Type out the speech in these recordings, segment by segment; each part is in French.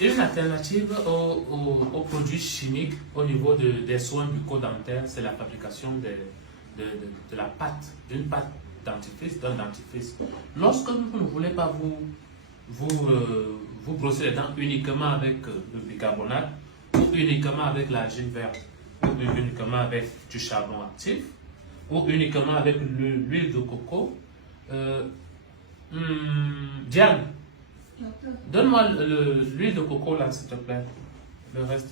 Une alternative aux produits chimiques au niveau des soins bucco-dentaires, c'est la fabrication de la pâte, d'une pâte dentifrice, d'un dentifrice. Lorsque vous ne voulez pas vous brosser les dents uniquement avec le bicarbonate, ou uniquement avec l'argile verte, ou uniquement avec du charbon actif, ou uniquement avec l'huile de coco, Diane, donne-moi l'huile de coco là, s'il te plaît. Le reste.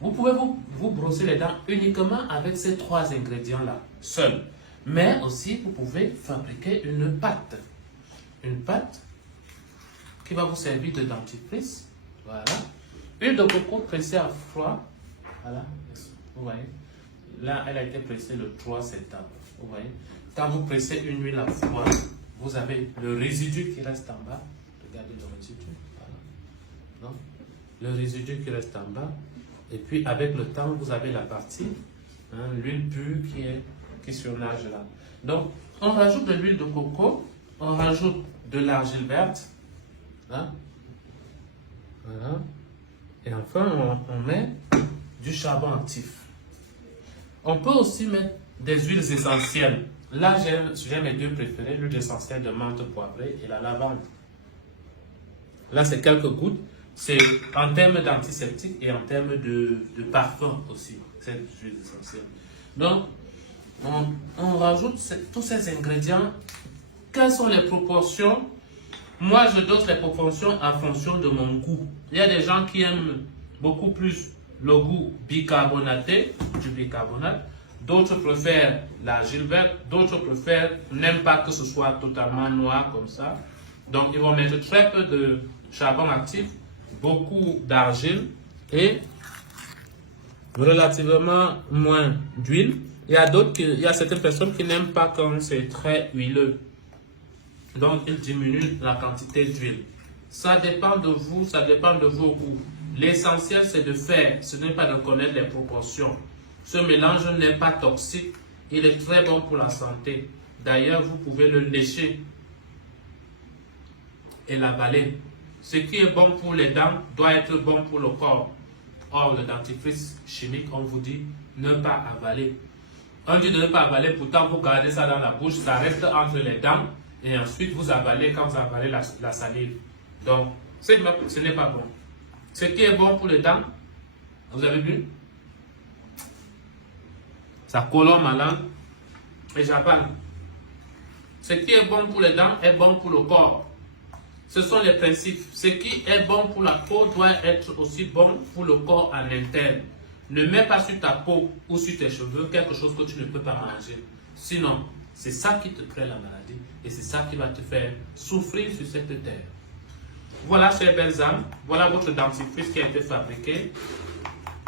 Vous pouvez vous brosser les dents uniquement avec ces 3 ingrédients-là, seuls. Mais aussi, vous pouvez fabriquer une pâte. Une pâte qui va vous servir de dentifrice. Voilà. Huile de coco pressée à froid. Voilà. Vous voyez. Là, elle a été pressée le 3 septembre. Vous voyez. Quand vous pressez une huile à froid, vous avez le résidu qui reste en bas. Regardez le résidu. Voilà. Non? Le résidu qui reste en bas. Et puis, avec le temps, vous avez la partie, l'huile pure qui surnage là. Donc, on rajoute de l'huile de coco, on rajoute de l'argile verte. Là. Voilà. Et enfin, on met du charbon actif. On peut aussi mettre des huiles essentielles. Là, j'ai mes 2 préférés, l'huile essentielle de menthe poivrée et la lavande. Là, c'est quelques gouttes. C'est en termes d'antiseptique et en termes de parfum aussi, cette huile essentielle. Donc, on rajoute tous ces ingrédients. Quelles sont les proportions? Moi, je dose les proportions en fonction de mon goût. Il y a des gens qui aiment beaucoup plus le goût bicarbonaté, du bicarbonate. D'autres préfèrent l'argile verte. D'autres n'aiment pas que ce soit totalement noir comme ça. Donc, ils vont mettre très peu de charbon actif, beaucoup d'argile et relativement moins d'huile. Il y a certaines personnes qui n'aiment pas quand c'est très huileux. Donc, ils diminuent la quantité d'huile. Ça dépend de vous, ça dépend de vos goûts. L'essentiel, c'est de faire, ce n'est pas de connaître les proportions. Ce mélange n'est pas toxique, il est très bon pour la santé. D'ailleurs, vous pouvez le lécher et l'avaler. Ce qui est bon pour les dents doit être bon pour le corps. Or, le dentifrice chimique, on vous dit ne pas avaler. On dit de ne pas avaler, pourtant vous gardez ça dans la bouche, ça reste entre les dents et ensuite vous avalez quand vous avalez la salive. Donc, ce n'est pas bon. Ce qui est bon pour les dents, vous avez vu? Ça colore ma langue et j'avale. Ce qui est bon pour les dents est bon pour le corps. Ce sont les principes. Ce qui est bon pour la peau doit être aussi bon pour le corps en interne. Ne mets pas sur ta peau ou sur tes cheveux quelque chose que tu ne peux pas manger. Sinon, c'est ça qui te crée la maladie et c'est ça qui va te faire souffrir sur cette terre. Voilà, chers belles âmes, voilà votre dentifrice qui a été fabriqué.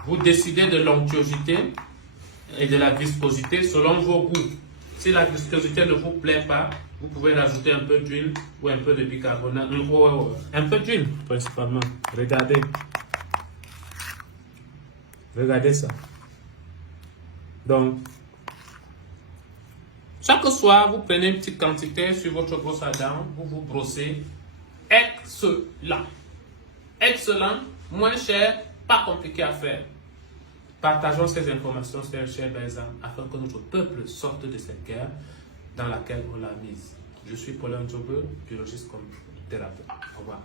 Vous décidez de l'onctuosité et de la viscosité selon vos goûts. Si la viscosité ne vous plaît pas, vous pouvez rajouter un peu d'huile ou un peu de bicarbonate. Un peu d'huile principalement. Regardez. Regardez ça. Donc, chaque soir, vous prenez une petite quantité sur votre brosse à dents, vous vous brossez. Excellent. Excellent, moins cher, pas compliqué à faire. Partageons ces informations, chers belles âmes, afin que notre peuple sorte de cette guerre dans laquelle on l'a mise. Je suis Paulin Jobeux, biologiste comme thérapeute. Au revoir.